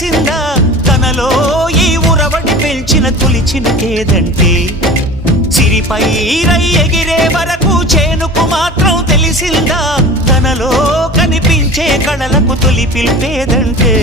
తెలిసిందా తనలో ఈ ఉరవడి పెంచిన తొలిచిన కేదంటే సిరిపై రై ఎగిరే వరకు చేనుకు మాత్రం తెలిసిందా తనలో కనిపించే కళలకు తొలి పిలిపేదంటే